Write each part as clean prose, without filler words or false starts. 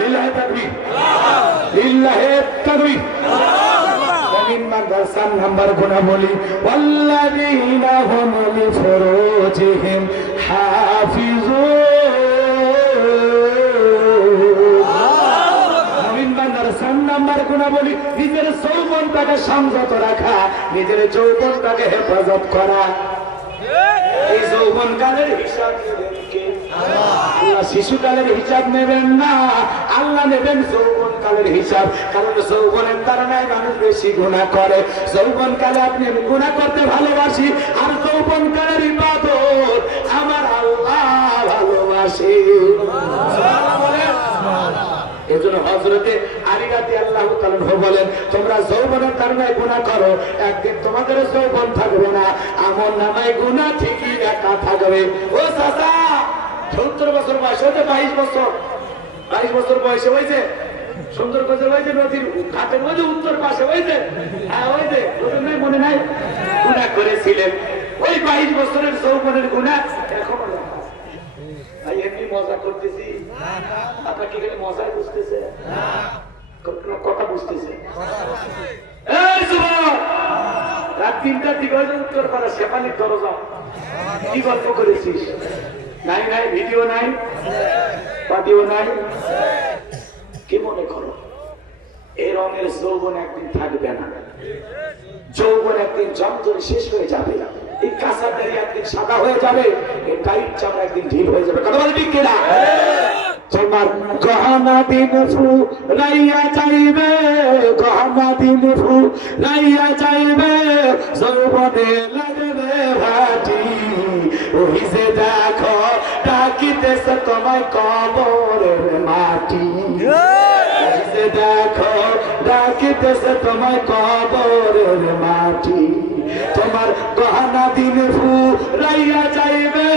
লিল্লাহি তাকবীর, লিল্লাহি তাকবীর। মুমিন মাদ্রাসার নাম্বার গুণাবলী ওয়াল্লাযীনা হুম লিফুরুজিহিম হাফিজুন। মুমিন মাদ্রাসার নাম্বার গুণাবলী নিজের যৌবনটাকে সংযত রাখা, নিজের যৌবনটাকে হেফাজত করা। এই যৌবনকালের হিসাব নেবেন কে? আল্লাহ। শিশুকালের হিসাব নেবেন না, আল্লাহ নেবেন যৌবনকালের হিসাব। কারণ যৌবনের কারণে মানুষ বেশি গুনাহ করে। যৌবনকালে আপনি গুনাহ করতে ভালোবাসি, আর যৌবনকালের ইবাদত আমার আল্লাহ ভালোবাসে। এজন্য হযরতে আলী রাদিয়াল্লাহু তাআলা বলেন, তোমরা যৌবনের কারণে গুনাহ করো, একদিন তোমাদের যৌবন থাকবে না, আমলনামায় গুনাহ ঠিকই লেখা থাকবে। ও চাচা, 70 বছর বয়স হয়েছে, 22 বছর বয়সে হয়েছে, সুন্দর করে হয়েছে, নদীর ঘাটের মধ্যে উত্তর পাশে হয়েছে, হ্যাঁ হয়েছে, মনে নাই? গুনাহ করেছিলেন, ওই 22 বছরের যৌবনের গুনাহ এখনো লেখা। ভাই এমনি মজা করতেছি, আপনার কি এখানে মজাই বুঝতেছে? কথা বুঝতেছে? এই যুবক, রাত 3টার দিকে উত্তর পাড়া শেফালির দরজা কি গল্প করেছিস? নাই নাই, ভিডিও নাই, পাঠিও নাই। কি মনে করো এই রঙের যৌবন একদিন থাকবে না, যৌবন একদিন জমজম শেষ হয়ে যাবে, এই কাঁচা দাড়ি একদিন সাদা হয়ে যাবে, এই টাইট চামড়া একদিন ঢিল হয়ে যাবে। কথা বলে ঠিক কিনা? তোমার গহনা দিন ফুরাইয়া যাইবে, গহনা দিন ফুরাইয়া যাইবে, যৌবনে লাগবে ভাটি, ওই যে দেখো ডাকিতেছে তোমায় কবরের মাটি, ওই যে দেখো ডাকিতেছে তোমায় কবরের মাটি। তোমার গহনা দিন ফুরাইয়া যাইবে,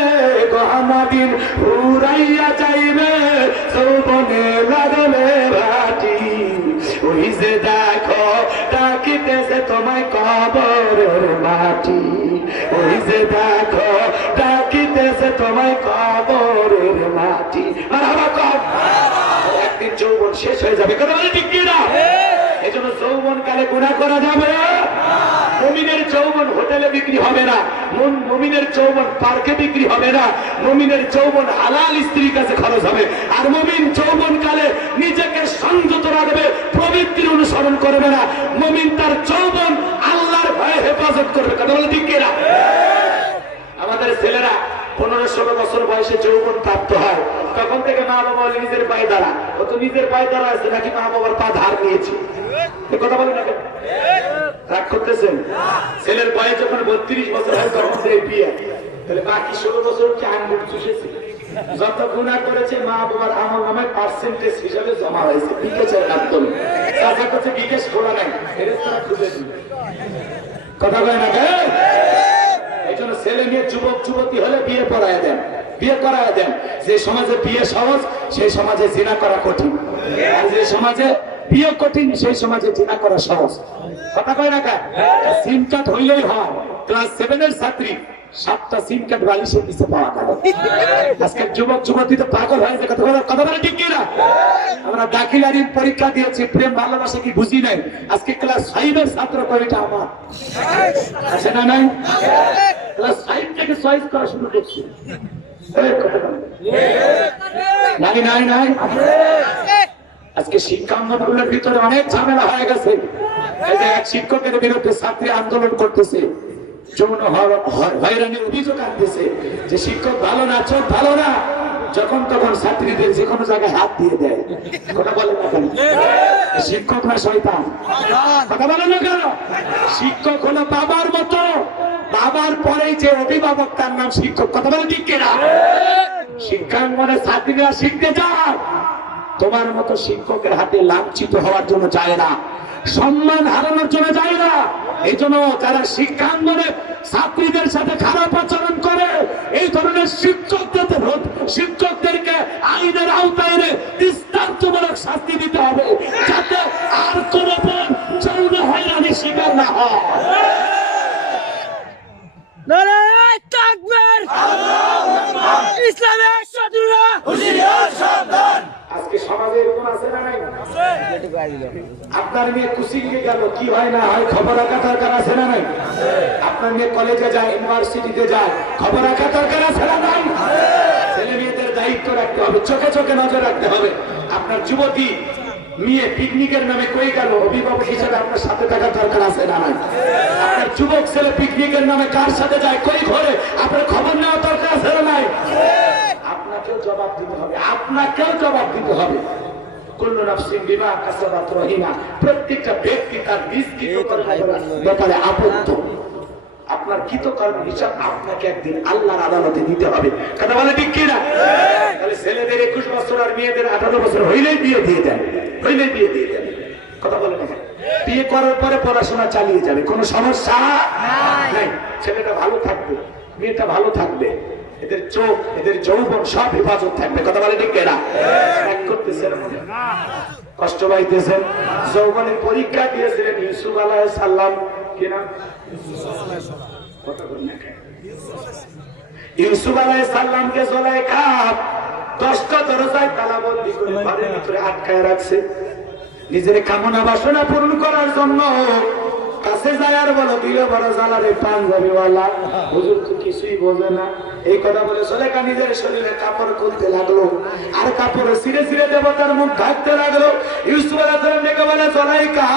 গহনা দিন ফুরাইয়া যাইবে, যৌবনে লাগলে ভাটি, ওই যে দেখো ডাকিতেছে তোমায় কবরের মাটি, ওই যে দেখো ডাকিতেছে তোমায় কবরের মাটি। একদিন যৌবন শেষ হয়ে যাবে। কথা বলে ঠিক কিনা? এই জন্য যৌবন কালে গুনাহ করা যাবে। মুমিনের যৌবন হোটেলে বিক্রি হবে না, মুমিনের যৌবন পার্কে বিক্রি হবে না, মুমিনের যৌবন হালাল স্ত্রীর কাছে খরচ হবে। আর মুমিন যৌবন কালে নিজেকে সংযত রাখবে, প্রবৃত্তির অনুসরণ করবে না। মুমিন তার যৌবন আল্লাহর ভয়ে হেফাজত করবে। কথা বলে ঠিক কিনা? আমাদের ছেলেরা 15-16 বছর বয়সে যৌবন প্রাপ্ত হয়, তখন থেকে মা বাবা বলে নিজের পায়ে দাঁড়া। ও তো নিজের পায়ে দাঁড়া আছে নাকি মা বাবার পা ধার নিয়েছে? কথা বলে না, রাগ করতেছেন? ছেলের বয়স যখন 32 বছর হয় তখন থেকে বিয়ে, তাহলে বাকি 16 বছর কি আঙ্গুল চুষেছে? যত গুনাহ করেছে মা বাবার আমল নামায় পার্সেন্টেজ হিসাবে জমা হয়েছে বিকাশের মাধ্যমে। চাচা কাছে বিকাশ খোলা নাই, ফেরেশতারা খুলে দিবে। কথা বলে না? এই জন্য ছেলে মেয়ে যুবক যুবতী হলে বিয়ে পড়ায় দেন, বিয়ে করায় দেন। যে সমাজে বিয়ে সহজ সেই সমাজে জিনা করা কঠিন, আর যে সমাজে বিয়ে কঠিন সেই সমাজে জিনা করা সহজ। কথা কয় না? সিম কার্ড হইলেই হয়। ক্লাস 7 এর ছাত্রী 7টা সিম কার্ড বালিশের নিচে পাওয়া গেল। আজকে যুবক যুবতী তো পাগল হয়েছে। কথা বলে ঠিক কিনা? আমরা দাখিলারির পরীক্ষা দিয়েছি, প্রেম ভালোবাসা কি বুঝি নাই। আজকে ক্লাস 5 এর ছাত্র কয়টা আমার আছে না? নাই, ক্লাস 5 থেকে চয়েস করা শুরু করছি। নাই নাই নাই, আজকে শিক্ষা আন্দোলনের ভিতরে অনেক ঝামেলা হয়ে গেছে। এই যে এক শিক্ষকের বিরুদ্ধে ছাত্রী আন্দোলন করতেছে, যৌন হয়রানির অভিযোগ আনতেছে যে শিক্ষক ভালো না, চোখ ভালো না, যখন তখন ছাত্রীদের যে কোনো জায়গায় হাত দিয়ে দেয়। কথা বলে না কেন? শিক্ষক না শয়তান? কথা বলে না কেন? শিক্ষক হলো বাবার মতো, বাবার পরেই যে অভিভাবক তার নাম শিক্ষক। কথা বলে ঠিক কিনা? শিক্ষাঙ্গনে ছাত্রীরা শিখতে যায়, তোমার মতো শিক্ষকের হাতে লাঞ্ছিত হওয়ার জন্য যায় না, সম্মান হারানোর জন্য যায় না। এই জন্য যারা শিক্ষাঙ্গনে ছাত্রীদের সাথে খারাপ আচরণ করে, এই ধরনের শিক্ষকদেরকে আইনের আওতায় এনে দৃষ্টান্তমূলক শাস্তি দিতে হবে, যাতে আর কোনো বোন যৌন হয়রানির শিকার না হয়। নারায়ে তাকবীর, ইসলামের শত্রুরা হুঁশিয়ার সাবধান। আজকে সমাজ সমাজে এরকম আছে না নাই? আপনার মেয়ে কুচিংয়ে গেল, কি হয় না হয় খবর রাখা দরকার আছে না নাই? আপনার মেয়ে কলেজে যায়, ইউনিভার্সিটিতে যায়, খবর রাখা দরকার আছে না নাই? ছেলে মেয়েদের দায়িত্ব রাখতে হবে, চোখে চোখে নজর রাখতে হবে। আপনার যুবতী মেয়ে পিকনিকের নামে কই গেল, অভিভাবক হিসেবে আপনার সাথে থাকার দরকার আছে না নাই? আপনার যুবক ছেলে পিকনিকের নামে কার সাথে যায়, কই ঘরে, আপনার খবর নেওয়া দরকার আছে না নাই? আপনাকেও জবাব দিতে হবে, আপনাকেও জবাব দিতে হবে। কুল্লু নাফসিন বিমা কাসাবাত রহিনা, প্রত্যেকটা ব্যক্তি তার নিজ কৃতকর্মের ব্যাপারে আবদ্ধ। আপনার কৃতকর্মের হিসাব আপনাকে একদিন আল্লাহর আদালতে দিতে হবে। কথা বলে ঠিক কিনা? তাহলে ছেলেদের 21 বছর আর মেয়েদের 18 বছর হইলেই বিয়ে দিয়ে দেন, হইলেই বিয়ে দিয়ে দেন। কথা বলে না? বিয়ে করার পরে পড়াশোনা চালিয়ে যাবে, কোনো সমস্যা নাই। ছেলেটা ভালো থাকবে, মেয়েটা ভালো থাকবে, এদের চোখ, এদের যৌবন সব হেফাজত থাকবে। কথা বলে ঠিক কিনা? এক করতেছেন, কষ্ট পাইতেছেন। যৌবনের পরীক্ষা দিয়েছিলেন ইউসুফ আলাইহিস সালাম, কিনা ইউসুফ আলাইহিস সালামকে জুলাইখা 10টা দরজায় তালাবন্দি করে ঘরের ভিতরে আটকায় রাখছে, নিজের কামনা বাসনা পূরণ করার জন্য। কাছে যায় আর বলো, দিল বড় জ্বালারে পাঞ্জাবিওয়ালা, হুজুর তো কিছুই বোঝে না। এই কথা বলে জুলাইখা নিজের শরীরে কাপড় খুলতে লাগলো, আর কাপড়ে ছিঁড়ে ছিঁড়ে দেবতার মুখ ঢাকতে লাগলো। ইউসুফ আলাইহিস সালাম ডেকে বলে, জুলাইখা,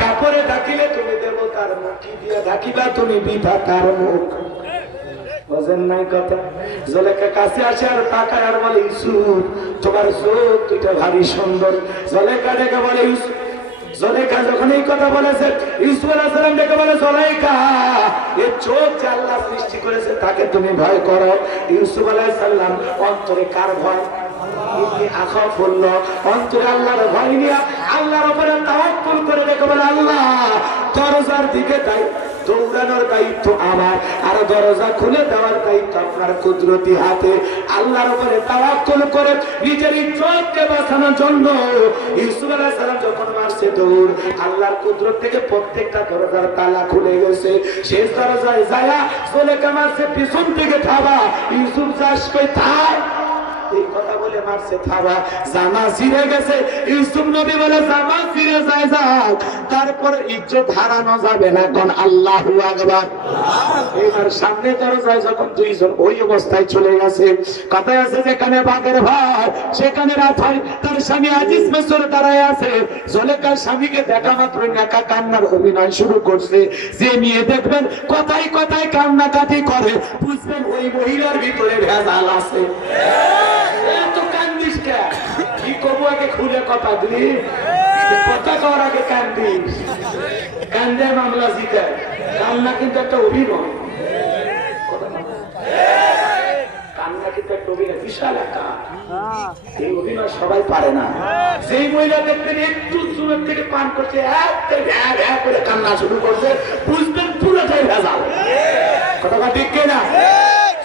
কাপড়ে ঢাকিলে তুমি দেবতার মুখ, কি দিয়ে ঢাকিবা তুমি বিধাতার মুখ? বোঝেন নাই কথা? জুলাইখা কাছে আসে আর তাকায় আর বলে, ইউসুফ তোমার চোখ দুইটা ভারী সুন্দর। জুলাইখা ডেকে বলে, ইউসুফ, জুলাইখা যখন এই কথা বলেছে, ইউসুফ আলাইহিস সালাম ডেকে বলে, জুলাইখা, এই চোখ যে আল্লাহ সৃষ্টি করেছে তাকে তুমি ভয় করো। ইউসুফ আলাইহিস সালাম অন্তরে কার ভয়? অন্তরে আল্লাহর ভয় নিয়ে আল্লাহর উপরে তাওয়াক্কুল করে ডেকে বলে, আল্লাহ দরজার দিকে তাই দৌড়ানোর দায়িত্ব আমার, আর দরজা খুলে দেওয়ার দায়িত্ব আপনার কুদরতি হাতে। আল্লাহর উপরে তাওয়াক্কুল করে নিজের ইজ্জতকে বাঁচানোর জন্য ইউসুফ আলাইহিস সালাম যখন মারছে দৌড়, আল্লাহর কুদরত থেকে প্রত্যেকটা দরজার তালা খুলে গেছে। শেষ দরজায় যায় জুলাইখা মারছে পিছন থেকে থাবা, ইউসুফ যাস কই থাই, এই কথা বলে মারছে থাবা, জামা ছিঁড়ে গেছে। ইউসুফ নবী বলে, জামা ছিঁড়ে যায় যাক, তারপর ইজ্জত হারানো যাবে না। কোন আল্লাহু আকবার। এবার সামনে দরজায় যখন দুইজন ওই অবস্থায় চলে গেছে, কথায় আছে যেখানে বাঘের ভাই সেখানে রাখাল, তার স্বামী আজিজ মিসর দাঁড়ায় আছে। জুলাইখার স্বামীকে দেখা মাত্র নাকা কান্নার অভিনয় শুরু করছে। যে মেয়ে দেখবেন কথায় কথায় কান্নাকাটি করে, বুঝবেন ওই মহিলার ভিতরে ভেজাল আছে। এত কান্দিস কে? কি করবো আগে খুলে কথা দিলি, কথা কওয়ার আগে কান্দিস, কান্দে মামলা জিতে। কান্না কিন্তু একটা অভিনয়, কান্না কিন্তু একটা অভিনয়, বিশাল একটা। এই অভিনয় সবাই পারে না। যেই মহিলা দেখবেন একটু দূরের থেকে পান করছে, ভ্যা ভ্যা করে কান্না শুরু করছে, বুঝবেন পুরোটাই ভেজাল। কথা ঠিক কিনা?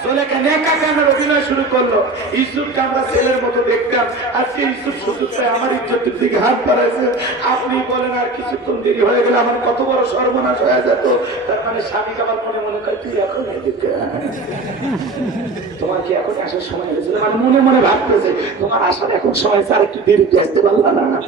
জুলাইখা নেকা কান্নার অভিনয় শুরু করলো। ইউসুফকে আমরা ছেলের মতো দেখতাম, আজকে ইউসুফ সুযোগ পায় আমার ইজ্জতের দিকে হাত বাড়াইছে। আপনি বলেন আর কিছুক্ষণ দেরি হয়ে গেলে আমার কত বড় সর্বনাশ হয়ে যেত। তার মানে স্বামীকে আমার মনে মনে করে, তুই এখন তোমার কি এখন আসার সময় হয়েছিল? মানে মনে মনে ভাবতেছে তোমার আসার এখন সময়, আর একটু দেরিতে আসতে পারলা না।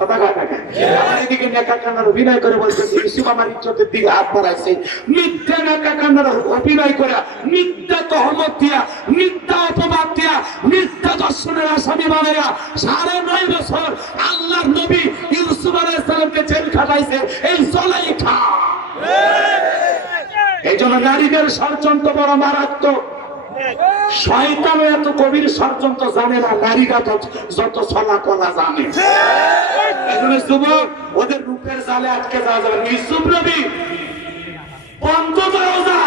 কথা কাটাকা আমার এদিকে নেকা কান্নার অভিনয় করে বলতেছে, ইউসুফ আমার ইজ্জতের দিকে হাত বাড়াইছে। মিথ্যা নেকা কান্নার অভিনয় করে, মিথ্যা তহমত দিয়া, মিথ্যা অপবাদ দিয়া, মিথ্যা দর্শনের আসামি বানাইয়া 9.5 বছর আল্লাহর নবী ইউসুফ আলাইহিস সালামকে জেল খাটাইছে এই জুলাইখা। এই জন্য নারীদের ষড়যন্ত্র বড় মারাত্মক। শয়তানও এত গভীর ষড়যন্ত্র জানে না, নারীরা যত ছলা কলা জানে। এজন্য যুবক, ওদের রূপের জালে আটকে যাওয়া যাবে। ইউসুফ নবী বন্ধ দরজা,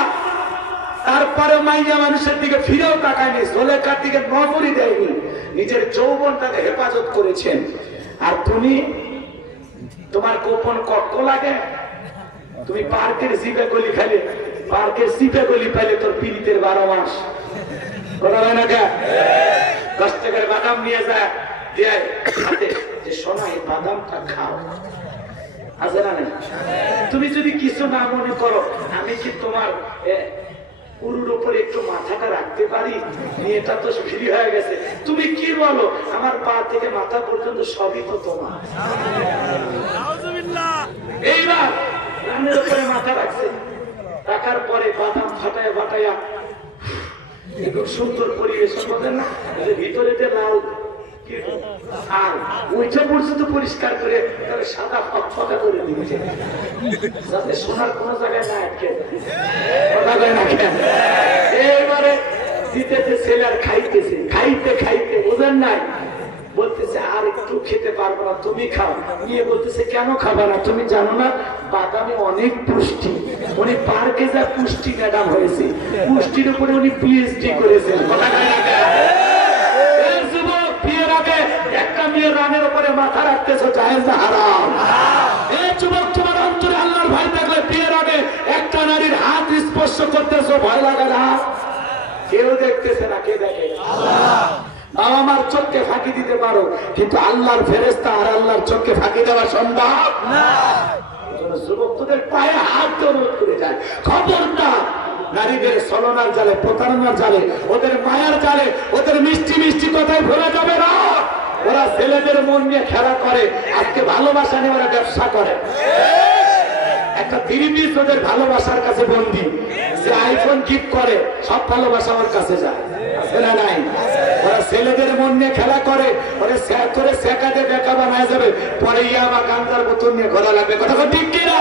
তারপরে মাইয়া মানুষের দিকে ফিরেও তাকায়নি, জুলাইখার দিকে নজরই দেয়নি, নিজের যৌবনটাকে হেফাজত করেছেন। আর তুমি, তোমার গোপন কক্ষ লাগে, তুমি পার্কের জিপে গলি খাইলে, পার্কের জিপে গলি পাইলে তোর পীড়িতের 12 মাস। কথা হয় না কে? 10 টাকার বাদাম নিয়ে যায়, দেয় হাতে, যে সোনা এই বাদামটা খাও। আছে না? তুমি যদি কিছু না মনে করো, আমি কি তোমার পুরুর উপরে একটু মাথাটা রাখতে পারি? মেয়েটা তো ফ্রি হয়ে গেছে, তুমি কি বলো? আমার পা থেকে মাথা পর্যন্ত সবই তো তোমার। এইবার রানের উপরে মাথা রাখছে, রাখার পরে বাদাম ফাটায় ফাটাইয়া খুব সুন্দর পরিবেশন বলেন না, ভিতরে যে লাল আর ওইটা পর্যন্ত পরিষ্কার করে সাদা ফকফকা করে দিয়েছে, যাতে সোনার কোন জায়গায় না আটকে এবারে দিতেছে ছেলে আর খাইতেছে, খাইতে খাইতে বোঝেন নাই, বলতেছে আর একটু খেতে পারবো না, তুমি খাও। নিয়ে বলতেছে কেন খাবা না? তুমি জানো না বাদামে অনেক পুষ্টি। উনি পার্কে যা পুষ্টি ম্যাডাম হয়েছে, পুষ্টির উপরে উনি পিএইচডি করেছেন। বিয়ের আগে একটা মেয়ের রানের উপরে মাথা রাখতেছো, জায়েজ না হারাম? এই যুবক, তোমার অন্তরে আল্লাহর ভয় থাকলে বিয়ের আগে একটা নারীর হাত স্পর্শ করতেছো, ভয় লাগে না? কেউ দেখতেছে না, কে দেখে? বাবা মার চোখকে ফাঁকি দিতে পারো, কিন্তু আল্লাহর ফেরেশতা আর আল্লাহর চোখকে ফাঁকি দেওয়া সম্ভব না। যুবকদের পায়ে হাত দৌড় করে যায়। খবরদার নারীদের ছলনার জালে, প্রতারণার জালে, ওদের মায়ার জালে, ওদের মিষ্টি মিষ্টি কথায় ভোলা যাবে না। ওরা ছেলেদের মন নিয়ে খেলা করে, আজকে ভালোবাসা নিয়ে ওরা ব্যবসা করে। একটা থ্রি-পিস ওদের ভালোবাসার কাছে বন্দী, সে আইফোন গিফট করে, সব ভালোবাসা ওর কাছে যায়, আছে না নাই? ওরা ছেলেদের মন নিয়ে খেলা করে, ওরা করে শেখাতে বেকা বানায় যাবে, পরে ইয়াবা গাঞ্জার বোতল নিয়ে ঘোরা লাগবে। কথা ঠিক কিনা?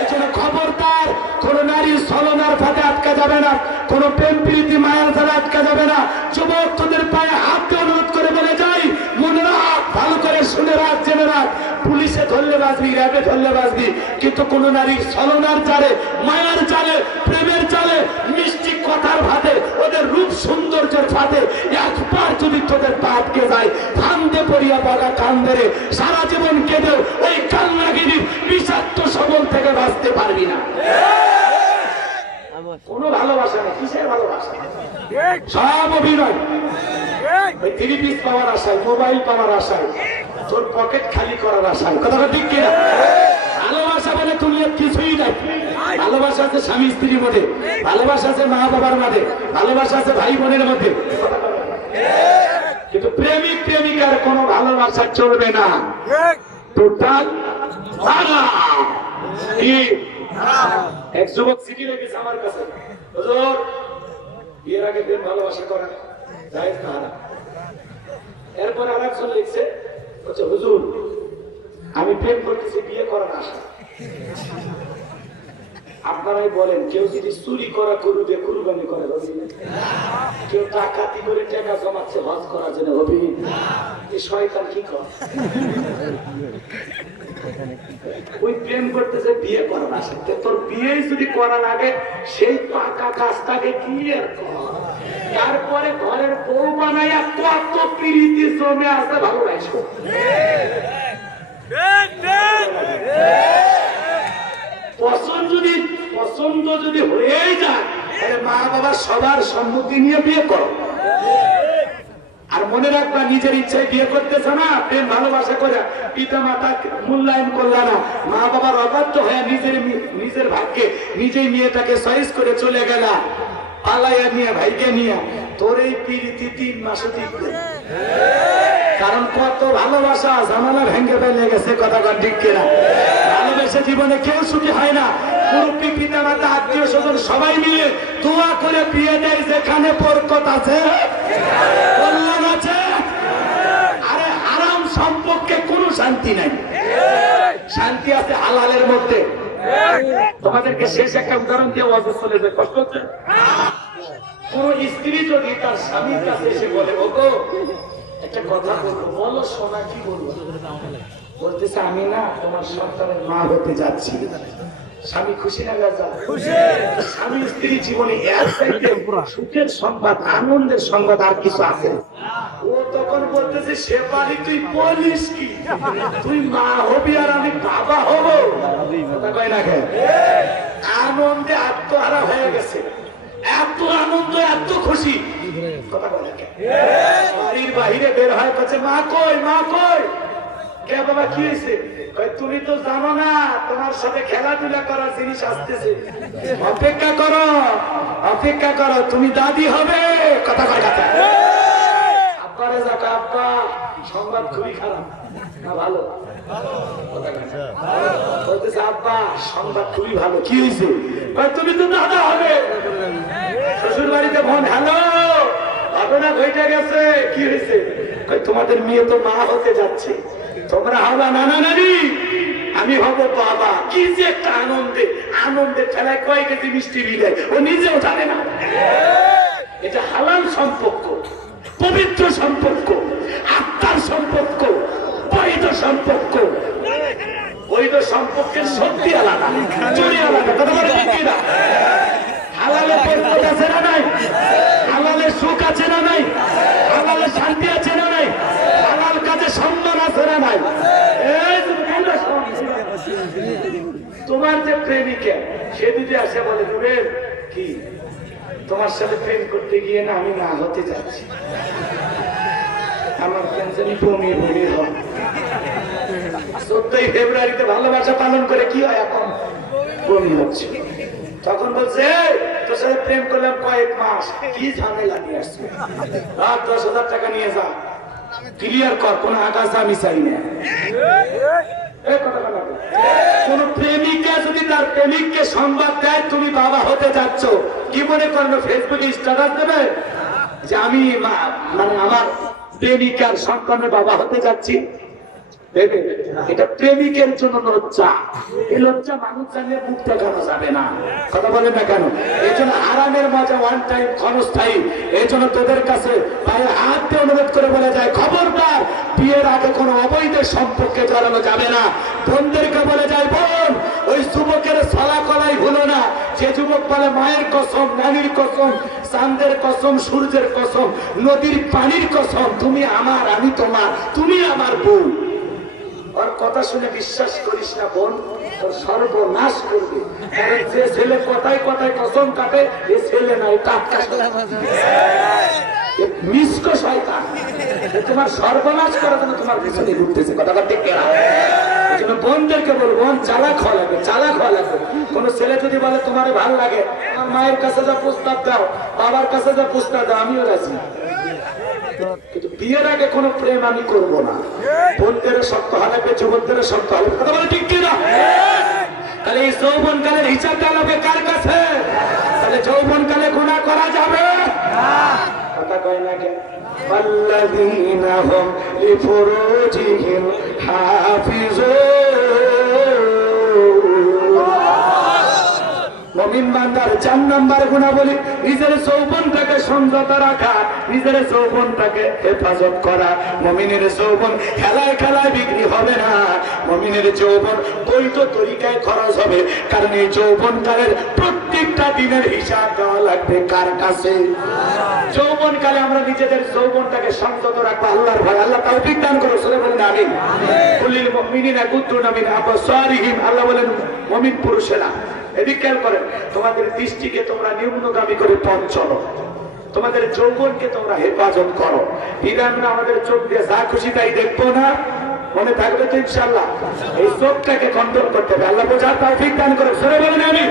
এই জন্য খবরদার, কোন নারী ছলনার ফাঁদে আটকা যাবে না, কোন প্রেম প্রীতি মায়ার দ্বারা আটকা যাবে না। যুবক, তোদের পায়ে হাত দিয়ে অনুরোধ করে বলে যাই, মনে রাখ, ভালো করে শুনে রাখ, জেনে রাখ, পুলিশে ধরলে বাঁচবি, র্যাবে ধরলে বাঁচবি, কিন্তু কোন নারীর ছলনার জালে, মায়ার জালে, প্রেমের জালে, মিষ্টি কথার ফাঁদে, ওদের রূপ সৌন্দর্যের ফাঁদে একবার যদি তোদের পা আটকে যায়, ফান্দে পড়িয়া বাগা কান্দরে সারা জীবন কেঁদেও ওই কান্নাগিরির বিষাক্ত সবল থেকে বাঁচতে পারবি না। কোনো ভালোবাসা নেই, কিসের ভালোবাসা? সব অভিনয়। ওই থ্রি-পিস পাওয়ার আশায়, মোবাইল পাওয়ার আশায়, তোর পকেট খালি করার আশায়। কথা ঠিক কিনা? ভালোবাসা বলে তুমি কিছুই নাই। ভালোবাসা আছে স্বামী স্ত্রীর মধ্যে, ভালোবাসা আছে মা বাবার মধ্যে, ভালোবাসা আছে ভাই বোনের মধ্যে, কিন্তু প্রেমিক প্রেমিকার কোনো ভালোবাসা চলবে না। টোটাল এক যুবক চিঠি লেগেছে আমার কাছে, হুজুর বিয়ের আগে প্রেম ভালোবাসা করা জায়েজ না হারাম? এরপর আর একজন লিখছে, হুজুর আমি প্রেম করতেছি বিয়ে করার আশা, আপনারাই বলেন, কেউ যদি চুরি করা গরু দিয়ে কুরবানি করে হবে? কেউ ডাকাতি করে টাকা জমাচ্ছে হজ করার জন্য হবে? এই শয়তান কি করে? ওই প্রেম করতেছে বিয়ে করার আশা, তোর বিয়ে যদি করা লাগে সেই পাকা কাজটাকে ক্লিয়ার কর, তারপরে ঘরের বউ বানাইয়া কত প্রীতি জমে আছে ভালোবাসো। পছন্দ যদি হয়ে যায়, তাহলে মা বাবা সবার সম্মতি নিয়ে বিয়ে করো। আর মনে রাখবা, নিজের ইচ্ছায় বিয়ে করতেছে না, প্রেম ভালোবাসা করে পিতা মাতা মূল্যায়ন করলা না, মা বাবার অবাধ্য হয়ে নিজের ভাগ্যে নিজেই মেয়েটাকে চয়েস করে চলে গেলা, পালাইয়া নিয়ে ভাইকে নিয়ে, তোর এই প্রীতি 3 মাসে টিকবে। কারণ কত ভালোবাসা জামালা ভেঙে ফেলে গেছে। কথা ঠিক কিনা? ভালোবেসে জীবনে কেউ সুখী হয় না। মুরব্বী, পিতা মাতা, আত্মীয় স্বজন সবাই মিলে দোয়া করে বিয়ে দেয়, যেখানে বরকত আছে, কল্যাণ আছে। আরে হারাম সম্পর্কে কোনো শান্তি নাই, শান্তি আছে হালালের মধ্যে। তোমাদেরকে শেষ একটা উদাহরণ দিয়ে ওয়াজ চলে যায়, কষ্ট হচ্ছে? কোন স্ত্রী যদি তার স্বামীর কাছে এসে বলে, ওগো একটা কথা বলবো, বলো সোনা, কি বলবো? বলতেছে, আমি না তোমার সন্তানের মা হতে যাচ্ছি। স্বামী খুশি না গাজা? স্বামী স্ত্রী জীবনে সুখের সংবাদ, আনন্দের সংবাদ আর কিছু আছে? ও তখন বলতেছে, সে বাড়ি তুই বলিস কি? তুই মা হবি আর আমি বাবা হব? কথা কয় না কেন? আনন্দে আত্মহারা হয়ে গেছে, এত আনন্দ, এত খুশি। কথা বলে বাড়ির বাহিরে বের হয়, কাছে মা কই, মা কই? কে বাবা, কি হয়েছে? তুমি তো জানো না তোমার সাথে খেলাধুলা করার জিনিস আসতেছে, অপেক্ষা করো, অপেক্ষা করো, তুমি দাদি হবে। কথা কয় কথা? যাক আব্বা সংবাদ খুবই খারাপ না ভালো বলতেছে আব্বা সংবাদ খুবই ভালো কি হয়েছে তুমি তো দাদা হবে শ্বশুর বাড়িতে ফোন হ্যালো ঘটনা ঘটে গেছে কি হয়েছে তোমাদের মেয়ে তো মা হতে যাচ্ছে তোমরা হবা নানা নানি আমি হব বাবা কি যে একটা আনন্দের ঠেলায় কয় কেজি মিষ্টি বিলাই ও নিজেও জানে না এটা হালাল সম্পর্ক পবিত্র সম্পর্ক আত্মার সম্পর্ক বৈধ সম্পর্ক বৈধ সম্পর্কের সত্যি আলাদা চুরি আলাদা কথা বলে ঠিক না হালালের বরকত আছে না নাই হালালের সুখ আছে না নাই হালালের শান্তি আছে না নাই হালাল কাজে সম্মান আছে না নাই তোমার যে প্রেমিকা সে যদি আসে বলে তুমি কি তোমার সাথে প্রেম করতে গিয়ে না আমি না হতে যাচ্ছি আমার টেনশনই বমি বমি হয় 14 ফেব্রুয়ারিতে ভালোবাসা পালন করে কি হয় এখন বমি হচ্ছে তখন বলছে তোর সাথে প্রেম করলাম কয়েক মাস কি ঝামেলা নিয়ে আসছে 10,000 টাকা নিয়ে যা ক্লিয়ার কর কোন আকাশ আমি চাই না কোন প্রেমিকা যদি তার প্রেমিককে সংবাদ দেয় তুমি বাবা হতে যাচ্ছ কি মনে করেন ফেসবুকে স্ট্যাটাস দেবে যে আমি মানে আমার প্রেমিকার সন্তানের বাবা হতে যাচ্ছি দেবে এটা প্রেমিকের জন্য লজ্জা এই লজ্জা মানুষ জানলে মুখ দেখানো যাবে না কথা বলেন না কেন এই জন্য আরামের মজা ওয়ান টাইম ক্ষণস্থায়ী এই জন্য তোদের কাছে পায়ে হাত দিয়ে অনুরোধ করে বলে যায় খবরদার বিয়ের আগে কোনো অবৈধ সম্পর্কে জড়ানো যাবে না বোনদেরকে বলে যায় বোন ওই যুবকের ছলা কলাই ভুলো না যে যুবক বলে মায়ের কসম নানির কসম চাঁদের কসম সূর্যের কসম নদীর পানির কসম তুমি আমার আমি তোমার তুমি আমার বোন ওর কথা শুনে বিশ্বাস করিস না বোন তোর সর্বনাশ করবে কারণ যে ছেলে কথায় কথায় কসম কাটে এ ছেলে নাই টাটকা মিসকো শয়তান তোমার সর্বনাশ করার জন্য তোমার পিছনে ঘুরতেছে কথাটা ঠিক না বোনদেরকে বলবো বোন চালাক হওয়া লাগবে কোন ছেলে যদি বলে তোমার ভালো লাগে আমার মায়ের কাছে যা প্রস্তাব দাও বাবার কাছে যা প্রস্তাব দাও আমিও রাজি কিন্তু বিয়ের আগে কোনো প্রেম আমি করবো না বোনদের শক্ত হালাবে যুবকদের শক্ত হালাবে কথা বলে ঠিক কিনা তাহলে এই যৌবন কালের হিসাব চালাবে কার কাছে তাহলে যৌবন কালে গুনাহ করা যাবে কথা কয় না কেন والذين هم لفروجهم حافظون মুমিন বান্দার 4 নম্বর গুণাবলী নিজের যৌবনটাকে সংযত রাখা নিজের যৌবনটাকে হেফাজত করা মুমিনের যৌবন খেলায় খেলায় বিক্রি হবে না মুমিনের যৌবন বৈধ তরিকায় খরচ হবে কারণ এই যৌবনকালের প্রত্যেকটা দিনের হিসাব দেওয়া লাগবে কার কাছে যৌবনকালে আমরা নিজেদের যৌবনটাকে সংযত রাখবো আল্লাহর ভয় আল্লাহ তৌফিক দান করো সরে বলেন আমিন কুল্লিল মুমিনিনা কুতুনা মিন আবসারিহিম আল্লাহ বলেন মুমিন পুরুষেরা এদিক খেয়াল করেন তোমাদের দৃষ্টিকে তোমরা নিম্নগামী করে পথ চলো তোমাদের যৌবনকে তোমরা হেফাজত করো আমরা আমাদের চোখ দিয়ে যা খুশি তাই দেখবো না মনে থাকবে তো ইনশাআল্লাহ এই চোখটাকে কন্ট্রোল করতে হবে আল্লাহ বোঝার তৌফিক দান করো সরে বলেন আমিন